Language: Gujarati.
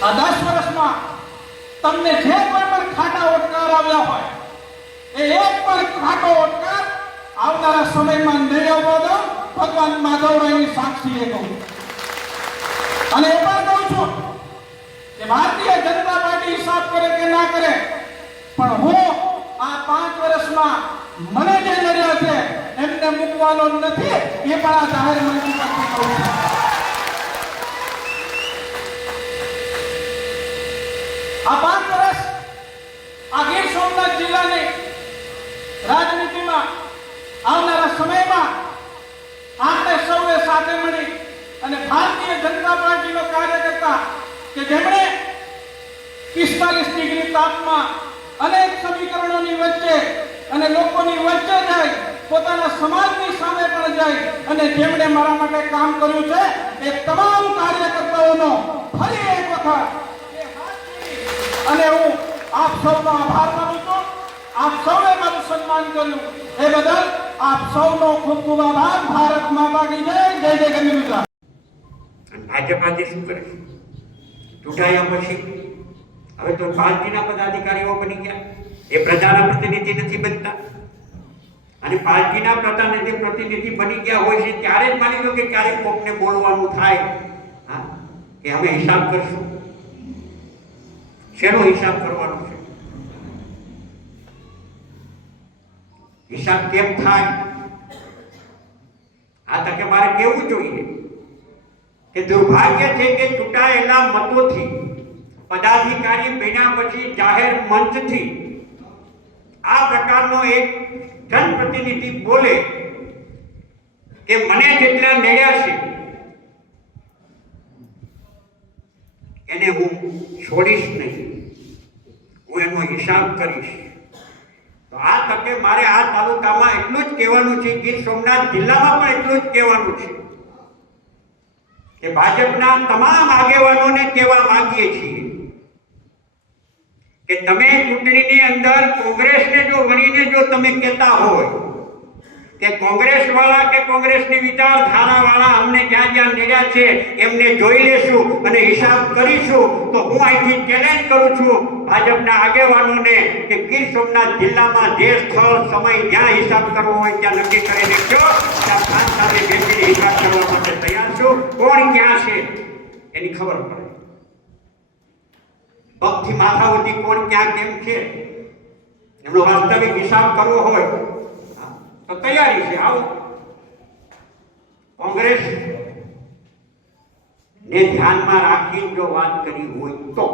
આ દસ વર્ષમાં તમને જે કોઈ પણ ખાટા ઓટકાર આવ્યા હોય, એ એક પણ ખાટો ઓટકાર આવનારા સમયમાં નહીં આવવા દો ભગવાન માધવરાયની સાક્ષીએ કહું. અને એ પણ કહું છું કે ભારતીય જનતા પાર્ટી હિસાબ કરે કે ના કરે, પણ હું આ પાંચ વર્ષમાં મને જે લડ્યા છે, એમને મૂકવાનો નથી, એ પણ આ જાહેર મંત્રી પાસે કહું છું. આ પાંચ વર્ષ આ ગીર સોમનાથ જિલ્લાની રાજનીતિમાં આવનારા સમયમાં આપણે સૌએ સાથે મળી અને ભારતીય જનતા પાર્ટીનો કાર્યકર્તા કે જેમણે પિસ્તાલીસ ડિગ્રી તાપમાં અનેક સમીકરણોની વચ્ચે અને લોકોની વચ્ચે જાય, પોતાના સમાજની સામે પણ જાય અને જેમણે મારા માટે કામ કર્યું છે, એ તમામ કાર્યકર્તાઓનો ફરી એક વખત એ હાથ જોડી અને હું આપ સૌનો આભાર માનું છું. આપ સૌએ મારું સન્માન કર્યું. એ બદલ આપ સૌનો ખૂબ ખૂબ આભાર. ભારત માતા કી જય. જય જય ગંગા ગુજરાત. ભાજપ આજે શું કરે? છે ચૂંટાયા પછી? હવે તો પાર્ટીના પદાધિકારીઓ બની ગયા. એ પ્રજાના પ્રતિનિધિ નથી બનતા. અને પાર્ટીના પ્રતિનિધિ પ્રતિનિધિ બની ગયા હોય છે, ત્યારે જ માની લો કે ક્યારેક કોકને બોલવાનું થાય. હા? કે અમે હિસાબ કરશું. શેનો હિસાબ કરવાનો? હિસાબ કેમ થાય? આ તકે મારે કેવું જોઈએ? કે દુર્ભાગ્ય છે કે ચૂંટાયેલા મતોથી, પદાધિકારી બન્યા પછી જાહેર મંચથી આ પ્રકારનો એક જનપ્રતિનિધિ બોલે કે મને જેટલા મળ્યા છે, એને હું છોડીશ નહીં. હું એનો હિસાબ કરીશ. તકે મારે આ તાલુકામાં એટલું જ કહેવાનું છે, ગીર સોમનાથ જિલ્લામાં પણ એટલું જ કહેવાનું છે કે ભાજપના તમામ આગેવાનોને કહેવા માંગીએ છીએ કે તમે ચૂંટણીની અંદર કોંગ્રેસને જો, વણીને જો તમે કહેતા હોય કે કોંગ્રેસ વાળા કે કોંગ્રેસની વિચારધારા વાળા અમને જ્યાં જ્યાં નડ્યા છે, એમને જોઈ લેશું અને હિસાબ કરીશું. તો હું અહીંથી ચેલેન્જ કરું છું ભાજપના આગેવાનોને કે ગીર સોમનાથ જિલ્લામાં જે સ્થળ, સમય જ્યાં હિસાબ કરવો હોય ત્યાં નક્કી કરીને કહો ત્યાં ખાન સાથે બેસીને હિસાબ કરવા માટે તૈયાર છું. કોણ ક્યાં છે એની ખબર પડે. પગથી માથા કોણ ક્યાં કેમ છે? એમનો વાસ્તવિક હિસાબ કરવો હોય તો તૈયારી છે આવું. કોંગ્રેસ ને ધ્યાનમાં રાખીને જો વાત કરી હોય તો.